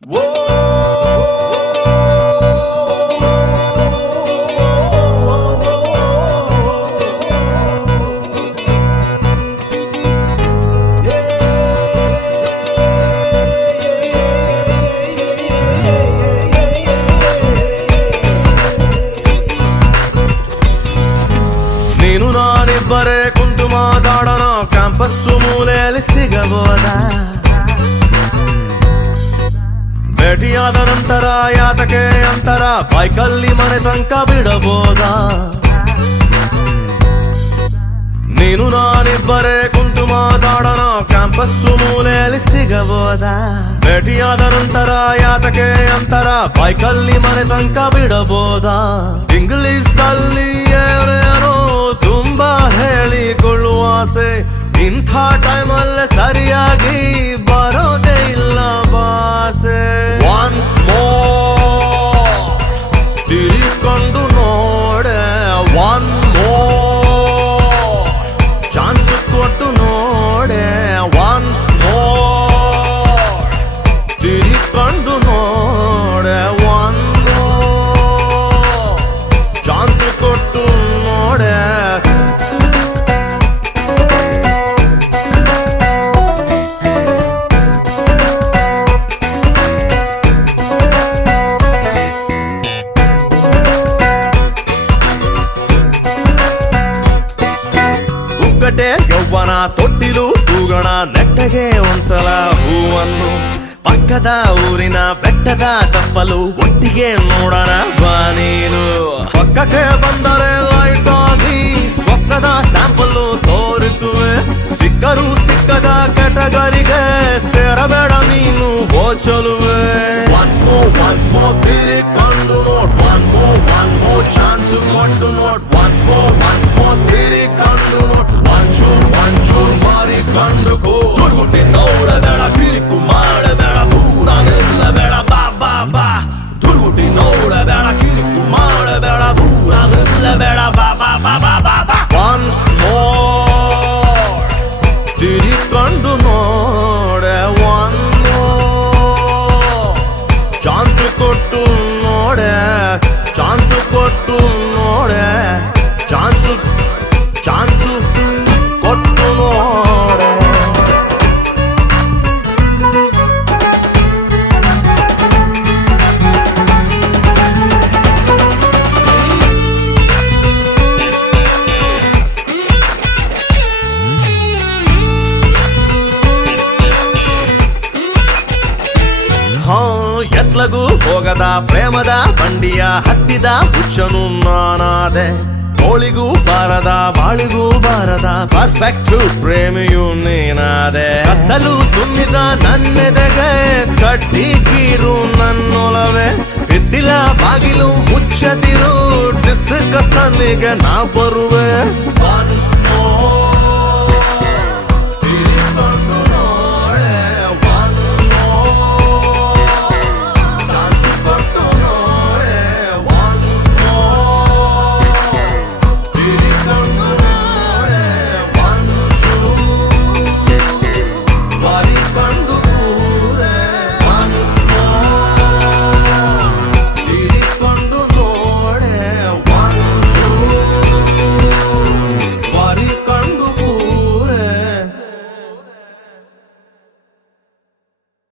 ನೀನು ನಾನಿಬ್ಬರೇ ಕುಂತು ಮಾತಾಡೋಣ ಕ್ಯಾಂಪಸ್ಸು ಮೂಲೆಯಲ್ಲಿ ಸಿಗಬಹುದಾ? ಭೇಟಿಯಾದ ನಂತರ ಯಾತಕ್ಕೆ ಅಂತರ ಬೈಕಲ್ಲಿ ಮನೆ ತನಕ ಬಿಡಬಹುದಾ? ನೀನು ನಾನಿಬ್ಬರೇ ಕುಂತು ಮಾತಾಡೋಣ ಕ್ಯಾಂಪಸ್ಸು ಮೂಲೆಯಲ್ಲಿ ಸಿಗಬಹುದಾ? ಭೇಟಿಯಾದ ನಂತರ ಯಾತಕ್ಕೆ ಅಂತರ ಬೈಕಲ್ಲಿ ಮನೆ ತನಕ ಬಿಡಬಹುದಾ? ಇಂಗ್ಲಿಷ್ ಅಲ್ಲಿ ಏನೇನೋ ತುಂಬಾ ಹೇಳಿಕೊಳ್ಳುವ ಆಸೆ, ಇಂಥ ಟೈಮಲ್ಲೇ ಸರಿಯಾಗಿ ಬರೋದೇ ಇಲ್ಲ ಬಾಸೆ. ಒನ್ಸ್ ಮೋರ್ ತಿರಿಕೊಂಡು ನೋಡೆ, ಒನ್ ಮೋರ್ ಚಾನ್ಸ್ ಕೊಟ್ಟು ನೋಡೆ, ಒನ್ಸ್ ಮೋರ್ ತಿರಿಕೊಂಡು ನೋಡೆ, ಒನ್ ಮೋರ್ ಚಾನ್ಸ್ ಕೊಟ್ಟು ನೋಡೆ. ಯೌವನ ತೊಟ್ಟಿಲು ತೂಗಣ ನೆಟ್ಟಗೆ ಒಂದ್ಸಲ ಹೂವನ್ನು, ಪಕ್ಕದ ಊರಿನ ಬೆಟ್ಟದ ತಪ್ಪಲು ಒಟ್ಟಿಗೆ ನೋಡೋಣ ಬಾ ನೀನು. ಪಕ್ಕಕ್ಕೆ ಬಂದರೆ ಲೈಟ್ ಆಗಿ ಸ್ವಪ್ನದ ಸ್ಯಾಂಪಲ್ಲು ತೋರಿಸುವೆ, ಸಿಕ್ಕರು ಸಿಕ್ಕದ ಕೆಟಗರಿಗೆ ಸೇರಬೇಡ ನೀನು ಗೋಚಲುವೆ. ಒನ್ಸ್ ಮೋರ್ ತಿರಿಕೊಂಡು ನೋಡ್, ಒನ್ ಮೋರ್ ಚಾನ್ಸ್ ಕೊಟ್ಟು ನೋಡ್, ಒನ್ಸ್ ಮೋರ್ ತಿರಿಕೊಂಡು ನೋಡ್, ಒಂಚೂರ್ ಮಾರಿಕೊಂಡು ದುರ್ಗುಟ್ಟಿ ನೋಡಬೇಡ, ಕಿರಿಕು ಮಾಡಬೇಡ, ದೂರ ನಿಲ್ಲಬೇಡ, ಬಾ ಬಾ ಬಾ. ದುರ್ಗುಟ್ಟಿ ನೋಡಬೇಡ, ಕಿರಿಕು ಮಾಡಬೇಡ, ದೂರ ನಿಲ್ಲಬೇಡ, ಬಾ ಬಾ ಬಾ ಬಾ ಬಾ ಬಾ. ಒನ್ಸ್ ಮೋರ್ ತಿರಿಕೊಂಡು ನೋಡೆ, ಒನ್ ಮೋರ್ ಚಾನ್ಸ್ ಕೊಟ್ಟು ನೋಡೆ, ಚಾನ್ಸ್ ಕೊಟ್ಟು ನೋಡೆ, ಚಾನ್ಸ್ ಕೊಟ್ಟು ನೋಡೆ. ಎತ್ಲಗೂ ಹೋಗದ ಪ್ರೇಮದ ಬಂಡಿಯ ಹತ್ತಿದ ಹುಚ್ಚನು ನಾನಾದೆ, ಕೋಳಿಗೂ ಬಾರದ ಬಾಳಿಗೂ ಬಾರದ ಪರ್ಫೆಕ್ಟ್ ಪ್ರೇಮಿಯು ನೀನಾದೆ. ಕತ್ತಲು ತುಂಬಿದ ನನ್ನೆದೆಗೆ ಕಟ್ಟಿ ಕೀರು ನನ್ನೊಲವೇ, ಎದ್ದಿಲ ಬಾಗಿಲು ಮುಚ್ಚದಿರು ಡಿಸ್ಕಸನಿಗೆ ನಾ ಬರುವೆ.